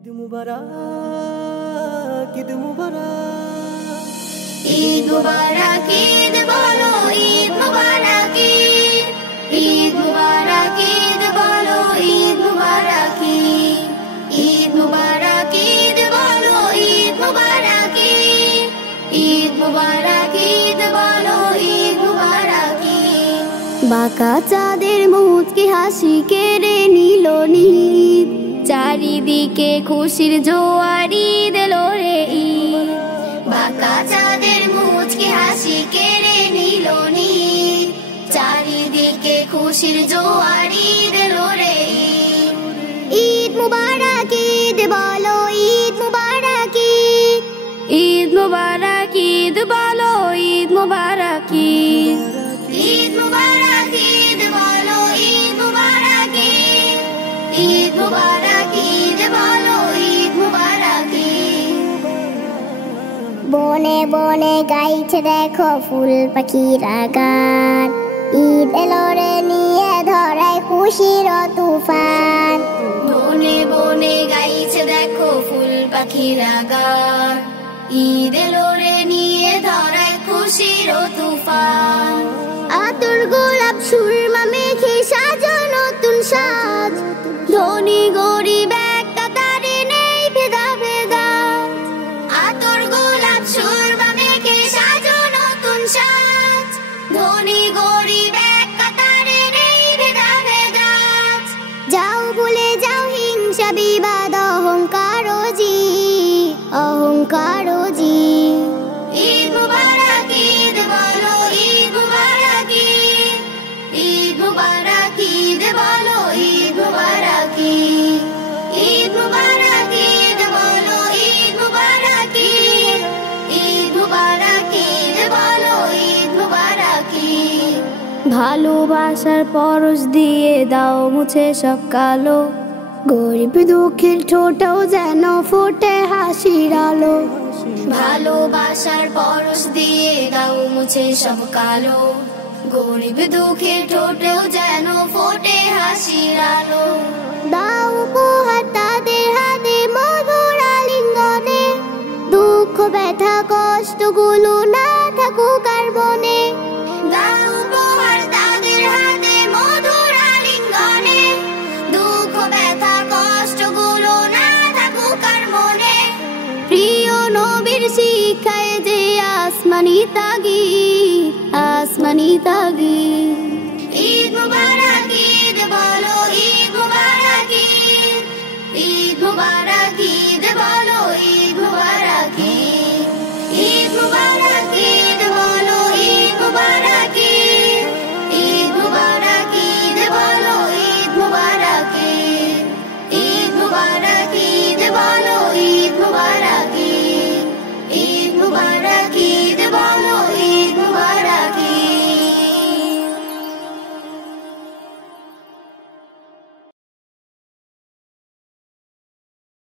ঈদ মুবারক, ঈদ মুবারক, ঈদ মুবারক, ঈদ বলো ঈদ মুবারক, ঈদ মুবারক, ঈদ বলো ঈদ মুবারক, ঈদ মুবারক, ঈদ বলো ঈদ মুবারক, ঈদ মুবারক, ঈদ বলো ঈদ মুবারক। বাঁকা চাঁদের মুচকি হাসি কেড়ে নিল নীদ, চারিদিকে খুশির জোয়ার ঈদ এলো রে ঈদ। বাঁকা চাঁদের মুচকি হাসি কেড়ে নিল নীদ, চারিদিকে খুশির জোয়ার ঈদ এলো রে ঈদ। ঈদ মুবারক, ঈদ বলো ঈদ মুবারক, ঈদ মুবারক, ঈদ বলো ঈদ মুবারক, ঈদ মুবারক, ঈদ বলো ঈদ মুবারক, ঈদ মুবারক, ঈদ বলো ঈদ মুবারক। বনে বনে গাইছে দেখো ফুল পাখিরা গান, ঈদ এলো রে নিয়ে ধরায় খুশির তুফান। বনে বনে গাইছে দেখো ফুল পাখিরা গান, ঈদ এলো রে নিয়ে ধরায় খুশির তুফান। আতর গোলাপ সুরমা মেখে সাজো নতুন সাজ, ধনী গরিব এক কাতারে নেই ভেদা ভেদা। আতর গোলাপ সুরমা মেখে সাজো নতুন সাজ, ধনী গরিব এক কাতারে নেই ভেদা ভেদা। যাও ভুলে যাও হিংসা বিবাদ অহংকার ও জিদ, অহংকার ও জিদ। ঈদ মুবারক, ঈদ বলো ঈদ মুবারক, ঈদ মুবারক, ঈদ বলো ঈদ মুবারক, ঈদ মুবারক, ঈদ বলো ঈদ মুবারক, ঈদ মুবারক, ঈদ বলো ঈদ মুবারক। ভালোবাসার পরশ দিয়ে দাও মুছে সব কালো, গরিব দুঃখের ঠোঁটেও যেন ফোটে হাসির আলো। ভালোবাসার পরশ দিয়ে দাও মুছে সব কালো, গরিব দুঃখের ঠোঁটেও যেন ফোটে হাসির আলো। দাও উপহার তাদের হাতে মধুর আলিঙ্গনে, দুঃখ ব্যথা কষ্টগুলো না থাকুক আর মনে। দাও উপহার তাদের হাতে মধুর আলিঙ্গনে, দুঃখ ব্যথা কষ্টগুলো না থাকুক আর মনে। প্রিয় নবীর শিক্ষায় যে আসমানি তাগিদ, আসমানি তাগিদ। ঈদ মুবারক, ঈদ বলো ঈদ মুবারক, ঈদ মুবারক,